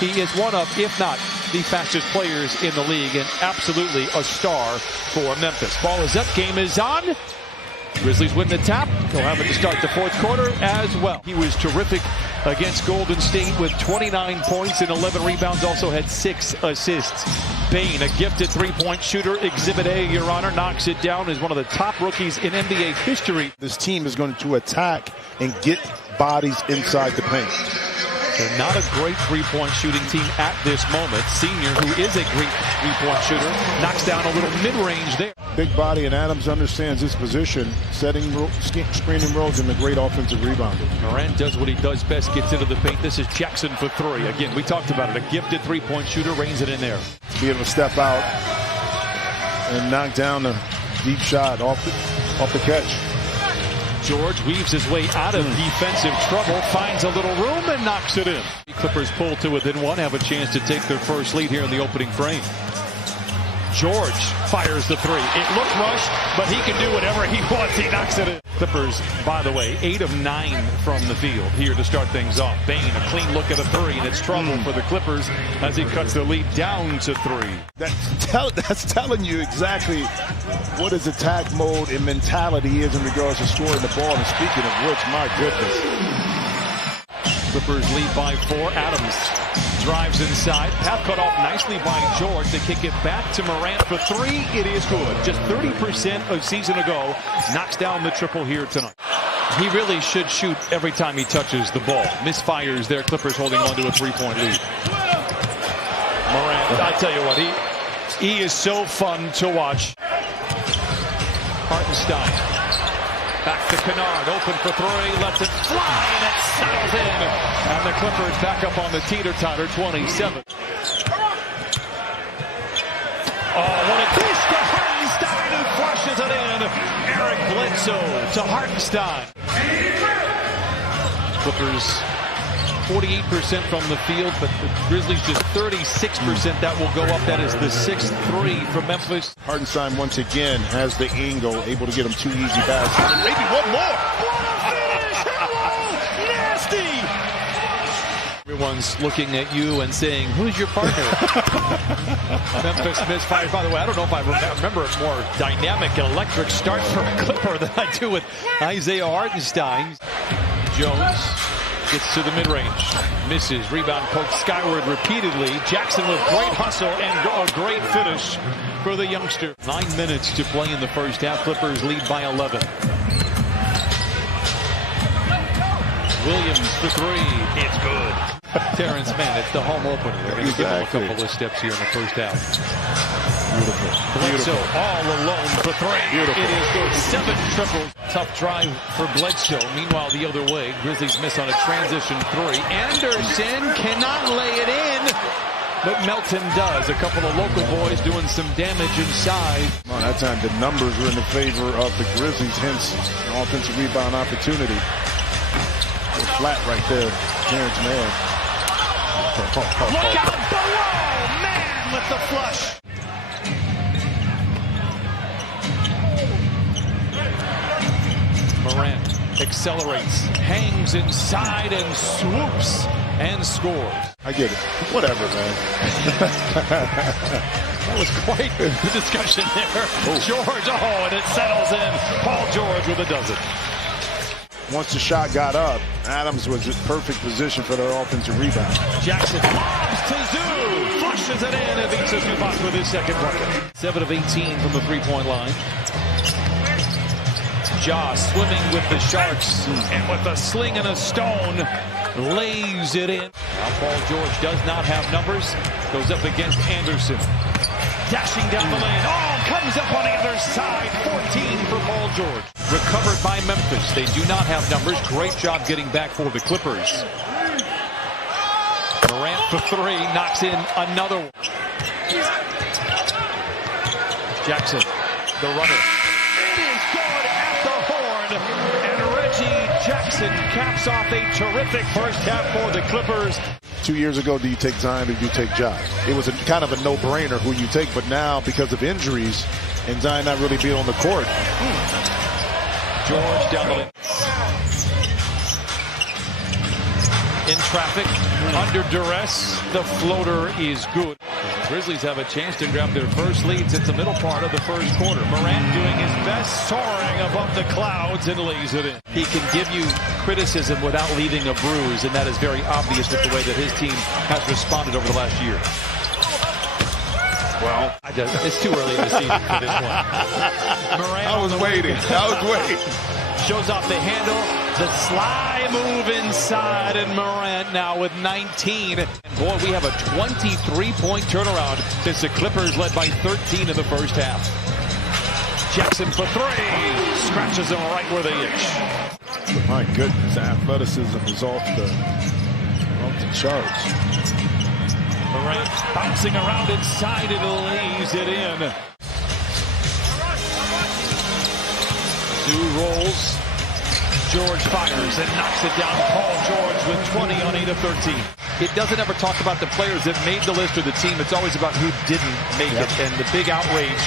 He is one of, if not the fastest players in the league, and absolutely a star for Memphis. Ball is up, game is on. Grizzlies win the tap. They'll have it to start the fourth quarter as well. He was terrific against Golden State with 29 points and 11 rebounds, also had 6 assists. Bane, a gifted three-point shooter, Exhibit A, Your Honor, knocks it down as one of the top rookies in NBA history. This team is going to attack and get bodies inside the paint. They're not a great three-point shooting team at this moment. Senior, who is a great three-point shooter, knocks down a little mid-range there. Big body, and Adams understands his position, setting screening roles, and a great offensive rebounder. Morant does what he does best, gets into the paint. This is Jackson for 3. Again, we talked about it. A gifted three-point shooter, reins it in there. Be able to step out and knock down a deep shot off the catch. George weaves his way out of defensive trouble, finds a little room, and knocks it in. Clippers pull to within 1, have a chance to take their first lead here in the opening frame. George fires the 3. It looked rushed, but he can do whatever he wants. He knocks it in. Clippers, by the way, 8 of 9 from the field here to start things off. Bane, a clean look at a 3, and it's trouble for the Clippers as he cuts the lead down to 3. That's telling you exactly what his attack mode and mentality is in regards to scoring the ball. And speaking of which, my goodness. Clippers lead by 4. Adams drives inside. Pass cut off nicely by George. They kick it back to Morant for 3. It is good. Just 30% a season ago. Knocks down the triple here tonight. He really should shoot every time he touches the ball. Misfires there. Clippers holding on to a 3-point lead. Morant, I tell you what, he is so fun to watch. Hartenstein. Back to Kennard, open for 3, lets it fly, and it settles in. And the Clippers back up on the teeter-totter, 27. Oh, what a dish to Hartenstein, who flushes it in. Eric Bledsoe to Hartenstein. Clippers 48% from the field, but the Grizzlies just 36%. That will go up. That is the 6th 3 from Memphis. Hartenstein once again has the angle, able to get him 2 easy baskets. Maybe one more. Nasty. Everyone's looking at you and saying, "Who's your partner?" Memphis misfires. By the way, I don't know if I remember a more dynamic and electric start for a Clipper than I do with Isaiah Hartenstein. Jones gets to the mid-range, misses, rebound poked skyward repeatedly. Jackson with great hustle and a great finish for the youngster. 9 minutes to play in the first half. Clippers lead by 11. Williams for 3. It's good. Terrence Mann, it's the home opener. They're going to give him a couple of steps here in the first half. Beautiful. Bledsoe all alone for 3. Beautiful. It is good. 7 triples. Tough drive for Bledsoe. Meanwhile, the other way, Grizzlies miss on a transition 3. Anderson cannot lay it in, but Melton does. A couple of local boys doing some damage inside. Well, that time the numbers were in the favor of the Grizzlies, hence an offensive rebound opportunity. Flat right there, Terrence Mann. Look out below! Man with the flush. Morant accelerates, hangs inside, and swoops and scores. I get it. Whatever, man. That was quite the discussion there. Oh. George, and it settles in. Paul George with a dozen. Once the shot got up, Adams was in perfect position for their offensive rebound. Jackson lobs to Zoo, flushes it in, and beats Zubac with his second bucket. 7 of 18 from the three-point line. Ja swimming with the Sharks, and with a sling and a stone, lays it in. Now Paul George does not have numbers, goes up against Anderson. Dashing down the lane, comes up on the other side, 14 for Paul George. Recovered by Memphis, they do not have numbers. Great job getting back for the Clippers. Morant for 3, knocks in another one. Jackson, the runner. It is good at the horn, and Reggie Jackson caps off a terrific first half for the Clippers. 2 years ago, do you take Zion or do you take Ja? It was kind of a no-brainer who you take, but now because of injuries and Zion not really being on the court. George down the lane. In traffic, Under duress, the floater is good. The Grizzlies have a chance to grab their first lead since the middle part of the first quarter. Morant doing his best, soaring above the clouds, and lays it in. He can give you criticism without leaving a bruise, and that is very obvious with the way that his team has responded over the last year. Well, it's too early in the season for this one. Morant I was waiting. Shows off the handle, the sly move inside, and Morant now with 19. And boy, we have a 23-point turnaround since the Clippers led by 13 in the first half. Jackson for three, scratches them right where they itch. My goodness, athleticism is off the charts. Morant bouncing around inside and lays it in. Zoo rolls. George fires and knocks it down. Paul George with 20 on 8 of 13. It doesn't ever talk about the players that made the list or the team. It's always about who didn't make it, and the big outrage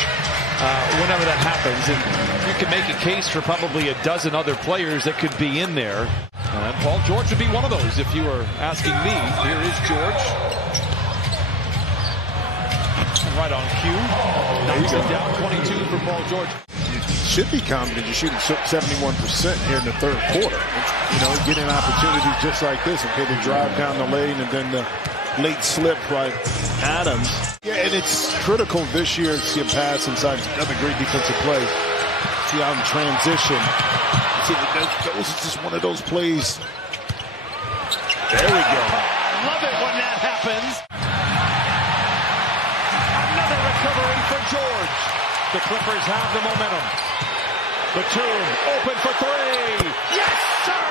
whenever that happens. And you can make a case for probably a dozen other players that could be in there. And Paul George would be one of those if you were asking me. Here is George. Right on cue. Knocks it down. 22 for Paul George. Should be confident you're shooting 71% here in the third quarter. You know, getting opportunities just like this. Okay, the drive down the lane and then the late slip by Adams. Yeah, and it's critical this year to see a pass inside. Another great defensive play. See out in transition. See, those is just one of those plays. There we go. I love it when that happens. Another recovery for George. The Clippers have the momentum. Batum open for three. Yes, sir!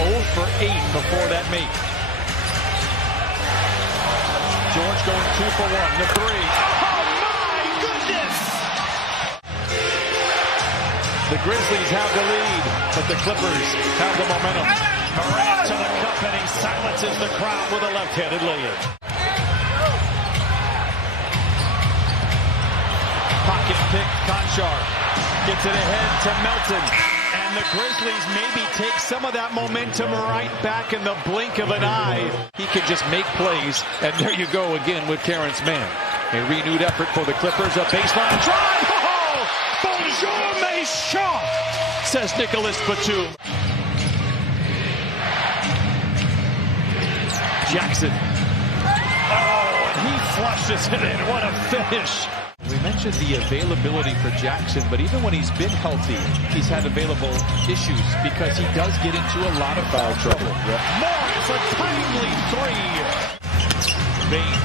0 for 8 before that make. George going 2 for 1. The three. Oh, my goodness! The Grizzlies have the lead, but the Clippers have the momentum. Morant to the cup, and he silences the crowd with a left-handed lay-in. Pocket pick, Conchar gets it ahead to Melton, and the Grizzlies maybe take some of that momentum right back in the blink of an eye. He can just make plays, and there you go again with Terrence Mann. A renewed effort for the Clippers, a baseline drive. Oh, bonjour, mes chants, says Nicholas Batum. Jackson. Oh, and he flushes it in. What a finish. We mentioned the availability for Jackson, but even when he's been healthy, he's had available issues because he does get into a lot of foul trouble. Yeah. Morris, a timely three. Bane.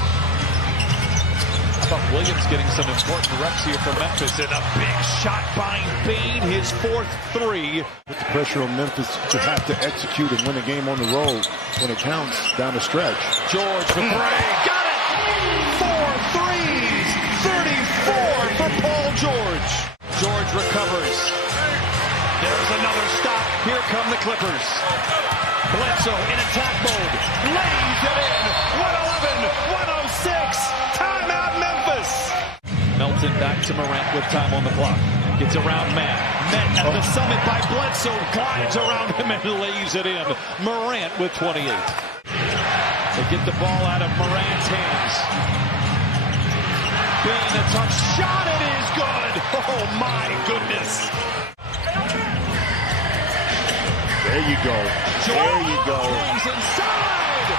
How about Williams getting some important reps here for Memphis, and a big shot by Bane, his fourth three. With the pressure on Memphis to have to execute and win a game on the road when it counts down the stretch. George for three. Got it! 4 threes. 34 for Paul George. George recovers. There's another stop. Here come the Clippers. Bledsoe in attack mode. Lays it in. 111, 106. Timeout Memphis. Melton back to Morant with time on the clock. Gets around Mann. Met at the summit by Bledsoe. Glides around him and lays it in. Morant with 28. They get the ball out of Morant's hands. Bane, a tough shot, it is good. Oh, my goodness. There you go. There you go. He's inside.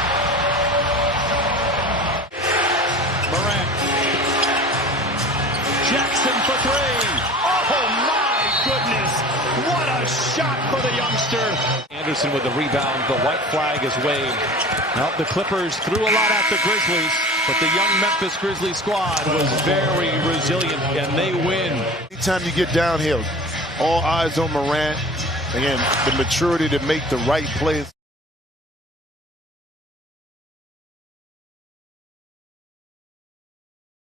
Morant. Jackson for three. Oh, my goodness. What a shot for the youngster. Anderson with the rebound. The white flag is waved. Well, the Clippers threw a lot at the Grizzlies, but the young Memphis Grizzlies squad was very resilient, and they win. Anytime you get downhill, all eyes on Morant. Again, the maturity to make the right plays.